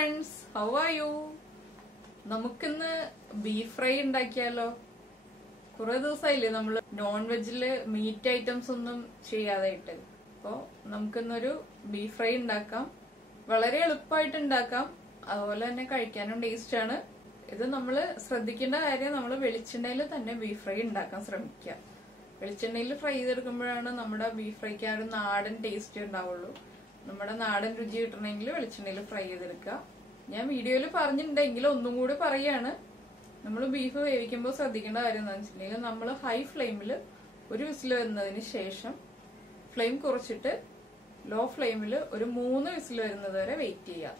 friends, how are you? നമുക്കിന്ന് beef fry ഉണ്ടാക്കിയാലോ? കുറെ ദിവസമായില്ലേ നമ്മൾ നോൺ വെജില് മീറ്റ് ഐറ്റംസ് ഒന്നും ചെയ്യാതായിട്ട്. അപ്പൊ നമുക്കിന്നൊരു ബീഫ് ഫ്രൈ ഉണ്ടാക്കാം. വളരെ എളുപ്പമായിട്ട് ഉണ്ടാക്കാം, അതുപോലെ തന്നെ കഴിക്കാനും ടേസ്റ്റ് ആണ്. ഇത് നമ്മൾ ശ്രദ്ധിക്കേണ്ട കാര്യം, നമ്മൾ വെളിച്ചെണ്ണയിൽ തന്നെ ബീഫ് ഫ്രൈ ഉണ്ടാക്കാൻ ശ്രമിക്കുക. വെളിച്ചെണ്ണയിൽ ഫ്രൈ ചെയ്തെടുക്കുമ്പോഴാണ് നമ്മുടെ ബീഫ് ഫ്രൈക്ക് ആ ഒരു നാടൻ ടേസ്റ്റ് ഉണ്ടാവുള്ളൂ. നമ്മുടെ നാടൻ രുചി കിട്ടണമെങ്കിൽ വെളിച്ചെണ്ണയിൽ ഫ്രൈ ചെയ്തെടുക്കുക. ഞാൻ വീഡിയോയിൽ പറഞ്ഞിട്ടുണ്ടെങ്കിൽ ഒന്നും കൂടി പറയാണ്. നമ്മൾ ബീഫ് വേവിക്കുമ്പോൾ ശ്രദ്ധിക്കേണ്ട കാര്യം എന്താണെന്ന് വെച്ചിട്ടുണ്ടെങ്കിൽ, നമ്മൾ ഹൈ ഫ്ലെയിമിൽ ഒരു വിസിൽ വരുന്നതിന് ശേഷം ഫ്ലെയിം കുറച്ചിട്ട് ലോ ഫ്ലെയിമിൽ ഒരു 3 വിസിൽ വരുന്നത് വരെ വെയിറ്റ് ചെയ്യുക.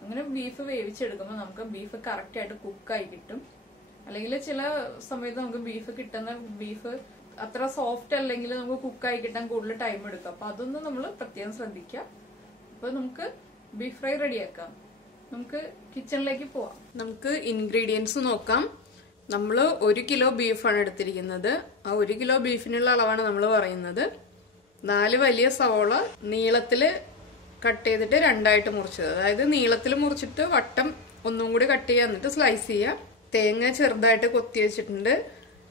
അങ്ങനെ ബീഫ് വേവിച്ചെടുക്കുമ്പോൾ നമുക്ക് ബീഫ് കറക്റ്റ് ആയിട്ട് കുക്കായി കിട്ടും. അല്ലെങ്കിൽ ചില സമയത്ത് നമുക്ക് ബീഫ് കിട്ടുന്ന ബീഫ് അത്ര സോഫ്റ്റ് അല്ലെങ്കിൽ നമുക്ക് കുക്കായി കിട്ടാൻ കൂടുതൽ ടൈം എടുക്കും. അപ്പൊ അതൊന്നും നമ്മൾ പ്രത്യേകം ശ്രദ്ധിക്കുക. അപ്പൊ നമുക്ക് ബീഫ് ഫ്രൈ റെഡിയാക്കാം. നമുക്ക് കിച്ചണിലേക്ക് പോവാം. നമുക്ക് ഇൻഗ്രീഡിയൻസ് നോക്കാം. നമ്മൾ 1 കിലോ ബീഫാണ് എടുത്തിരിക്കുന്നത്. ആ 1 കിലോ ബീഫിനുള്ള അളവാണ് നമ്മൾ പറയുന്നത്. 4 വലിയ സവോള നീളത്തില് കട്ട് ചെയ്തിട്ട് 2ആയിട്ട് മുറിച്ചത്, അതായത് നീളത്തിൽ മുറിച്ചിട്ട് വട്ടം ഒന്നും കൂടി കട്ട് ചെയ്യുക, എന്നിട്ട് സ്ലൈസ് ചെയ്യുക. തേങ്ങ ചെറുതായിട്ട് കൊത്തി വെച്ചിട്ടുണ്ട്.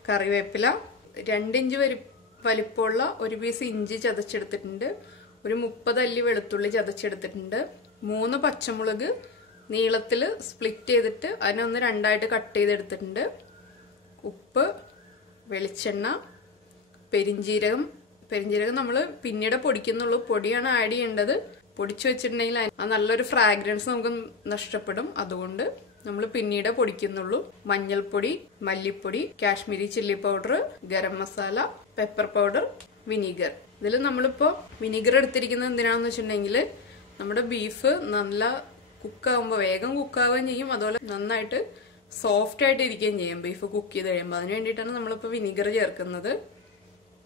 കറിവേപ്പില, 2 ഇഞ്ച് വലിപ്പമുള്ള ഒരു പീസ് ഇഞ്ചി ചതച്ചെടുത്തിട്ടുണ്ട്. ഒരു 30 അല്ലി വെളുത്തുള്ളി ചതച്ചെടുത്തിട്ടുണ്ട്. 3 പച്ചമുളക് നീളത്തില് സ്പ്ലിറ്റ് ചെയ്തിട്ട് അതിനൊന്ന് 2ആയിട്ട് കട്ട് ചെയ്തെടുത്തിട്ടുണ്ട്. ഉപ്പ്, വെളിച്ചെണ്ണ, പെരിഞ്ജീരകം നമ്മൾ പിന്നീട് പൊടിക്കുന്നുള്ളൂ. പൊടിയാണ് ആഡ് ചെയ്യേണ്ടത്. പൊടിച്ചു വെച്ചിട്ടുണ്ടെങ്കിൽ ആ നല്ലൊരു ഫ്രാഗ്രൻസ് നമുക്ക് നഷ്ടപ്പെടും. അതുകൊണ്ട് നമ്മൾ പിന്നീട് പൊടിക്കുന്നുള്ളൂ. മഞ്ഞൾപ്പൊടി, മല്ലിപ്പൊടി, Kashmiri chilli powder, garam masala, pepper powder, vinegar. ഇതിൽ നമ്മളിപ്പോ വിനീഗർ എടുത്തിരിക്കുന്നത് എന്തിനാണെന്ന് വെച്ചിട്ടുണ്ടെങ്കിൽ, നമ്മുടെ ബീഫ് നല്ല കുക്കാവുമ്പോൾ വേഗം കുക്കാവുകയും ചെയ്യും, അതുപോലെ നന്നായിട്ട് സോഫ്റ്റ് ആയിട്ട് ഇരിക്കുകയും ചെയ്യും ബീഫ് കുക്ക് ചെയ്ത് കഴിയുമ്പോൾ. അതിന് വേണ്ടിയിട്ടാണ് നമ്മളിപ്പോൾ വിനീഗർ ചേർക്കുന്നത്.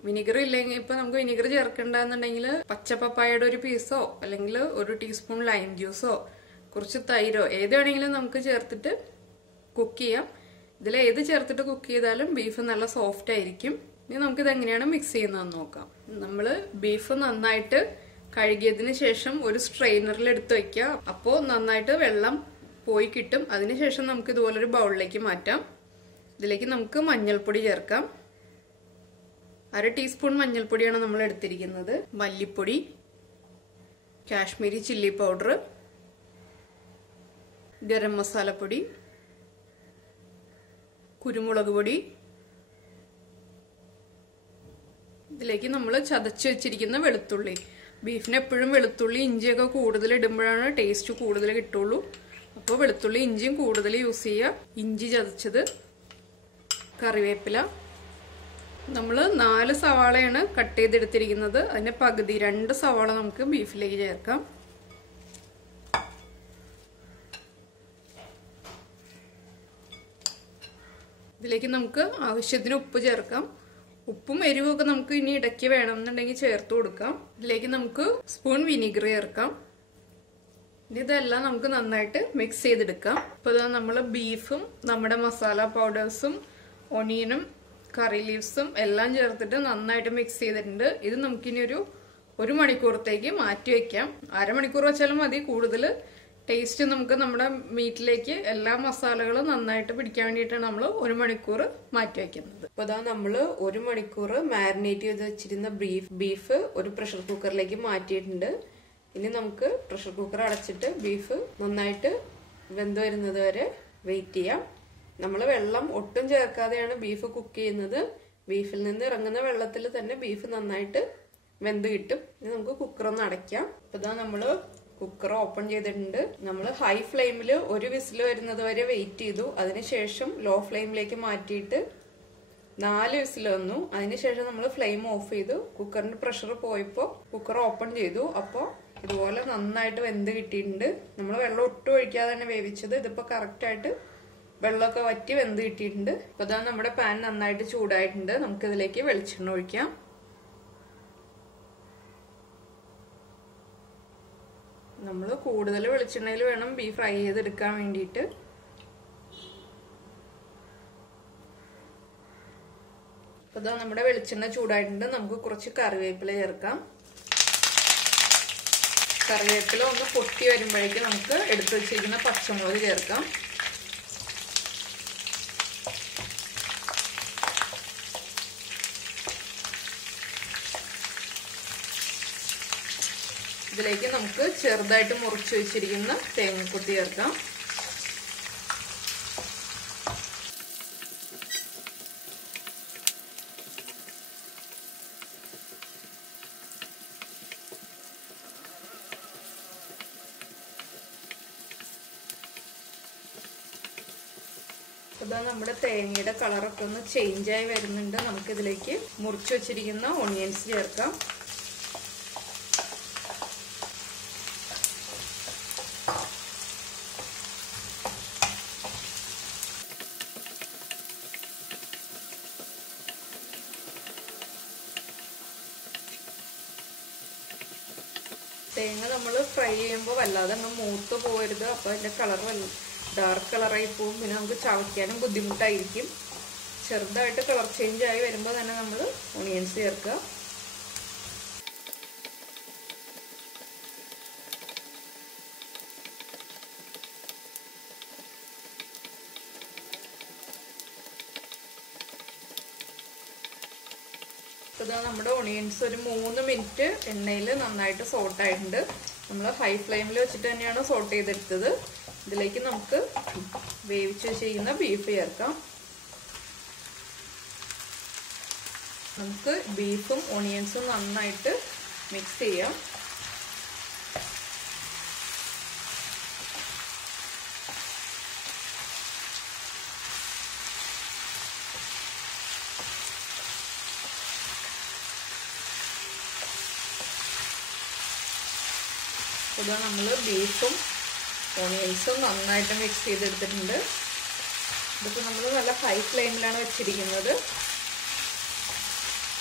വിനീഗർ ഇല്ലെങ്കിൽ ഇപ്പൊ നമുക്ക് വിനീഗർ ചേർക്കണ്ടെന്നുണ്ടെങ്കിൽ പച്ചപ്പപ്പായയുടെ ഒരു പീസോ അല്ലെങ്കിൽ 1 ടീസ്പൂൺ ലൈം ജ്യൂസോ കുറച്ച് തൈരോ ഏത് വേണമെങ്കിലും നമുക്ക് ചേർത്തിട്ട് കുക്ക് ചെയ്യാം. ഇതിൽ ഏത് ചേർത്തിട്ട് കുക്ക് ചെയ്താലും ബീഫ് നല്ല സോഫ്റ്റ് ആയിരിക്കും. ഇനി നമുക്കിത് എങ്ങനെയാണ് മിക്സ് ചെയ്യുന്നതെന്ന് നോക്കാം. നമ്മൾ ബീഫ് നന്നായിട്ട് കഴുകിയതിന് ശേഷം ഒരു സ്ട്രെയിനറിൽ എടുത്ത് വെക്കുക. അപ്പോൾ നന്നായിട്ട് വെള്ളം പോയി കിട്ടും. അതിനുശേഷം നമുക്ക് ഇതുപോലൊരു ബൗളിലേക്ക് മാറ്റാം. ഇതിലേക്ക് നമുക്ക് മഞ്ഞൾപ്പൊടി ചേർക്കാം. 1/2 ടീസ്പൂൺ മഞ്ഞൾപ്പൊടിയാണ് നമ്മൾ എടുത്തിരിക്കുന്നത്. മല്ലിപ്പൊടി, കാശ്മീരി ചില്ലി പൗഡർ, ഗരം മസാലപ്പൊടി, കുരുമുളക് പൊടി, ഇതിലേക്ക് നമ്മൾ ചതച്ച് വെച്ചിരിക്കുന്ന വെളുത്തുള്ളി. ബീഫിന് എപ്പോഴും വെളുത്തുള്ളി ഇഞ്ചിയൊക്കെ കൂടുതൽ ഇടുമ്പോഴാണ് ടേസ്റ്റ് കൂടുതൽ കിട്ടുള്ളൂ. അപ്പോൾ വെളുത്തുള്ളി ഇഞ്ചിയും കൂടുതൽ യൂസ് ചെയ്യുക. ഇഞ്ചി ചതച്ചത്, കറിവേപ്പില. നമ്മൾ 4 സവാളയാണ് കട്ട് ചെയ്തെടുത്തിരിക്കുന്നത്. അതിന്റെ പകുതി 2 സവാള നമുക്ക് ബീഫിലേക്ക് ചേർക്കാം. ഇതിലേക്ക് നമുക്ക് ആവശ്യത്തിന് ഉപ്പ് ചേർക്കാം. ഉപ്പും എരിവൊക്കെ നമുക്ക് ഇനി ഇടയ്ക്ക് വേണമെന്നുണ്ടെങ്കിൽ ചേർത്ത് കൊടുക്കാം. ഇതിലേക്ക് നമുക്ക് സ്പൂൺ വിനീഗർ ചേർക്കാം. ഇതെല്ലാം നമുക്ക് നന്നായിട്ട് മിക്സ് ചെയ്തെടുക്കാം. ഇപ്പൊ നമ്മൾ ബീഫും നമ്മുടെ മസാല പൗഡേഴ്സും ഒനിയനും കറി ലീവ്സും എല്ലാം ചേർത്തിട്ട് നന്നായിട്ട് മിക്സ് ചെയ്തിട്ടുണ്ട്. ഇത് നമുക്കിനി ഒരു മണിക്കൂറത്തേക്ക് മാറ്റി വെക്കാം. 1/2 മണിക്കൂർ വെച്ചാലും മതി. കൂടുതൽ ടേസ്റ്റ് നമുക്ക് നമ്മുടെ മീറ്റിലേക്ക് എല്ലാ മസാലകളും നന്നായിട്ട് പിടിക്കാൻ വേണ്ടിയിട്ടാണ് നമ്മൾ 1 മണിക്കൂർ മാറ്റി വെക്കുന്നത്. അപ്പൊ അതാ നമ്മൾ 1 മണിക്കൂർ മാരിനേറ്റ് ചെയ്ത് വെച്ചിരുന്ന ബീഫ് ഒരു പ്രഷർ കുക്കറിലേക്ക് മാറ്റിയിട്ടുണ്ട്. ഇനി നമുക്ക് പ്രഷർ കുക്കർ അടച്ചിട്ട് ബീഫ് നന്നായിട്ട് വെന്ത് വരുന്നത് വരെ വെയിറ്റ് ചെയ്യാം. നമ്മൾ വെള്ളം ഒട്ടും ചേർക്കാതെയാണ് ബീഫ് കുക്ക് ചെയ്യുന്നത്. ബീഫിൽ നിന്ന് ഇറങ്ങുന്ന വെള്ളത്തിൽ തന്നെ ബീഫ് നന്നായിട്ട് വെന്ത് കിട്ടും. ഇനി നമുക്ക് കുക്കർ ഒന്ന് അടയ്ക്കാം. അപ്പൊ ഇതാ നമ്മള് കുക്കർ ഓപ്പൺ ചെയ്തിട്ടുണ്ട്. നമ്മൾ ഹൈ ഫ്ലെയിമിൽ ഒരു വിസിൽ വരുന്നത് വരെ വെയിറ്റ് ചെയ്തു. അതിനുശേഷം ലോ ഫ്ലെയിമിലേക്ക് മാറ്റിയിട്ട് 4 വിസിൽ വന്നു. അതിനുശേഷം നമ്മൾ ഫ്ലെയിം ഓഫ് ചെയ്തു. കുക്കറിന്റെ പ്രഷർ പോയപ്പോൾ കുക്കർ ഓപ്പൺ ചെയ്തു. അപ്പോൾ ഇതുപോലെ നന്നായിട്ട് വെന്ത് കിട്ടിയിട്ടുണ്ട്. നമ്മൾ വെള്ളം ഒട്ടും ഒഴിക്കാതെ തന്നെ വേവിച്ചത്. ഇതിപ്പോ കറക്റ്റ് ആയിട്ട് വെള്ളമൊക്കെ വറ്റി വെന്ത് കിട്ടിയിട്ടുണ്ട്. അപ്പൊ ഇതാ നമ്മുടെ പാൻ നന്നായിട്ട് ചൂടായിട്ടുണ്ട്. നമുക്ക് ഇതിലേക്ക് വെളിച്ചെണ്ണ ഒഴിക്കാം. നമ്മൾ കൂടുതൽ വെളിച്ചെണ്ണയിൽ വേണം ബീഫ് ഫ്രൈ ചെയ്തെടുക്കാൻ വേണ്ടിയിട്ട്. അപ്പൊ ഇതാ നമ്മുടെ വെളിച്ചെണ്ണ ചൂടായിട്ടുണ്ട്. നമുക്ക് കുറച്ച് കറിവേപ്പില ചേർക്കാം. കറിവേപ്പില ഒന്ന് പൊട്ടി വരുമ്പോഴേക്കും നമുക്ക് എടുത്തു വെച്ചിരിക്കുന്ന പച്ചമുളക് ചേർക്കാം. ഇതിലേക്ക് നമുക്ക് ചെറുതായിട്ട് മുറിച്ച് വെച്ചിരിക്കുന്ന തേങ്ങക്കൊത്തി ചേർക്കാം. ഇതാ നമ്മുടെ തേങ്ങയുടെ കളറൊക്കെ ഒന്ന് ചേഞ്ചായി വരുന്നുണ്ട്. നമുക്കിതിലേക്ക് മുറിച്ച് വെച്ചിരിക്കുന്ന ഓണിയൻസ് ചേർക്കാം. തേങ്ങ നമ്മൾ ഫ്രൈ ചെയ്യുമ്പോൾ വല്ലാതെ അങ്ങ് മൂത്ത് പോകരുത്. അപ്പോൾ അതിൻ്റെ കളർ ഡാർക്ക് കളറായി പോകും. പിന്നെ നമുക്ക് ചവയ്ക്കാനും ബുദ്ധിമുട്ടായിരിക്കും. ചെറുതായിട്ട് കളർ ചേഞ്ച് ആയി വരുമ്പോൾ തന്നെ നമ്മൾ ഓണിയൻസ് ചേർക്കുക. ഇതാ നമ്മുടെ ഓണിയൻസ് ഒരു 3 മിനിറ്റ് എണ്ണയിൽ നന്നായിട്ട് സോട്ട് ആയിട്ടുണ്ട്. നമ്മൾ ഹൈ ഫ്ലെയിമിൽ വെച്ചിട്ട് തന്നെയാണ് സോട്ട് ചെയ്തെടുത്തത്. ഇതിലേക്ക് നമുക്ക് വേവിച്ച് വെച്ചിരിക്കുന്ന ബീഫ് ചേർക്കാം. നമുക്ക് ബീഫും ഓണിയൻസും നന്നായിട്ട് മിക്സ് ചെയ്യാം. ഇതാ നമ്മൾ ബീഫും ഓണിയൻസും നന്നായിട്ട് മിക്സ് ചെയ്തെടുത്തിട്ടുണ്ട്. ഇതിപ്പോൾ നമ്മൾ നല്ല ഹൈ ഫ്ലെയിമിലാണ് വെച്ചിരിക്കുന്നത്.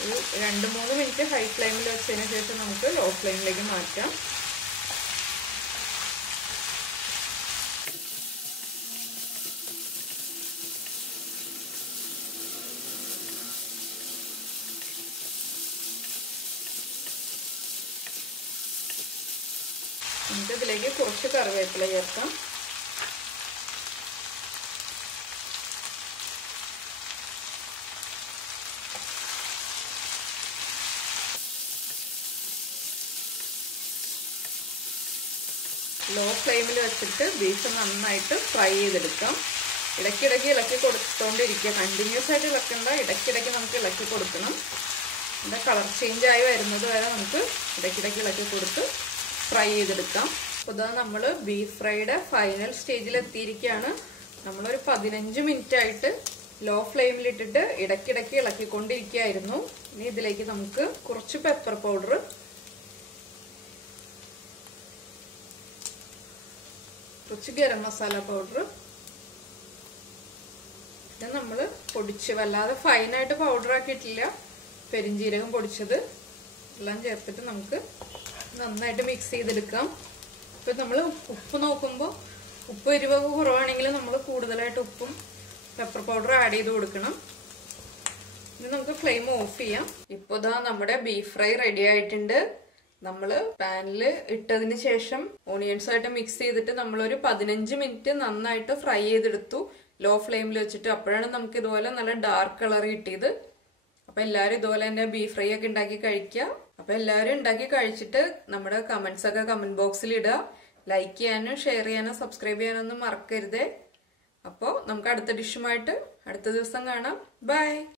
ഒരു 2-3 മിനിറ്റ് ഹൈ ഫ്ലെയിമിൽ വെച്ചതിന് ശേഷം നമുക്ക് ലോ ഫ്ലെയിമിലേക്ക് മാറ്റാം. നമുക്ക് ഇതിലേക്ക് കുറച്ച് കറിവേപ്പില ചേർക്കാം. ലോ ഫ്ലെയിമിൽ വെച്ചിട്ട് ബീഫ് നന്നായിട്ട് ഫ്രൈ ചെയ്തെടുക്കാം. ഇടയ്ക്കിടയ്ക്ക് ഇളക്കി കൊടുത്തോണ്ടിരിക്കുക. കണ്ടിന്യൂസ് ആയിട്ട് ഇളക്കണ്ട, ഇടയ്ക്കിടയ്ക്ക് നമുക്ക് ഇളക്കി കൊടുക്കണം. ഇതിൻ്റെ കളർ ചേഞ്ച് ആയി വരുന്നത് വരെ നമുക്ക് ഇടയ്ക്കിടയ്ക്ക് ഇളക്കി കൊടുത്ത് ഫ്രൈ ചെയ്തെടുക്കാം. അപ്പോൾ ഇതാ നമ്മൾ ബീഫ് ഫ്രൈയുടെ ഫൈനൽ സ്റ്റേജിൽ എത്തിയിരിക്കുകയാണ്. നമ്മളൊരു 15 മിനിറ്റ് ആയിട്ട് ലോ ഫ്ലെയിമിലിട്ടിട്ട് ഇടയ്ക്കിടയ്ക്ക് ഇളക്കിക്കൊണ്ടിരിക്കുകയായിരുന്നു. ഇനി ഇതിലേക്ക് നമുക്ക് കുറച്ച് പെപ്പർ പൗഡർ, കുറച്ച് ഗരം മസാല പൗഡർ, ഇത് നമ്മൾ പൊടിച്ച് വല്ലാതെ ഫൈനായിട്ട് പൗഡർ ആക്കിയിട്ടില്ല, പെരിഞ്ജീരകം പൊടിച്ചത് എല്ലാം ചേർത്തിട്ട് നമുക്ക് നന്നായിട്ട് മിക്സ് ചെയ്തെടുക്കാം. ഇപ്പം നമ്മൾ ഉപ്പ് നോക്കുമ്പോൾ ഉപ്പ് എരിവൊക്കെ കുറവാണെങ്കിൽ നമ്മൾ കൂടുതലായിട്ട് ഉപ്പും പെപ്പർ പൗഡർ ആഡ് ചെയ്ത് കൊടുക്കണം. ഇനി നമുക്ക് ഫ്ലെയിം ഓഫ് ചെയ്യാം. ഇപ്പോൾ ഇതാ നമ്മുടെ ബീഫ് ഫ്രൈ റെഡി ആയിട്ടുണ്ട്. നമ്മൾ പാനിൽ ഇട്ടതിന് ശേഷം ഓണിയൻസ് ആയിട്ട് മിക്സ് ചെയ്തിട്ട് നമ്മളൊരു 15 മിനിറ്റ് നന്നായിട്ട് ഫ്രൈ ചെയ്തെടുത്തു ലോ ഫ്ലെയിമിൽ വെച്ചിട്ട്. അപ്പോഴാണ് നമുക്ക് ഇതുപോലെ നല്ല ഡാർക്ക് കളർ കിട്ടിയത്. അപ്പൊ എല്ലാവരും ഇതുപോലെ തന്നെ ബീഫ് ഫ്രൈ ഒക്കെ ഉണ്ടാക്കി കഴിക്കുക. അപ്പൊ എല്ലാവരും ഉണ്ടാക്കി കഴിച്ചിട്ട് നമ്മുടെ കമന്റ്സ് ഒക്കെ കമന്റ് ബോക്സിൽ ഇടുക. ലൈക്ക് ചെയ്യാനും ഷെയർ ചെയ്യാനും സബ്സ്ക്രൈബ് ചെയ്യാനൊന്നും മറക്കരുതേ. അപ്പോൾ നമുക്ക് അടുത്ത ഡിഷുമായിട്ട് അടുത്ത ദിവസം കാണാം. ബൈ.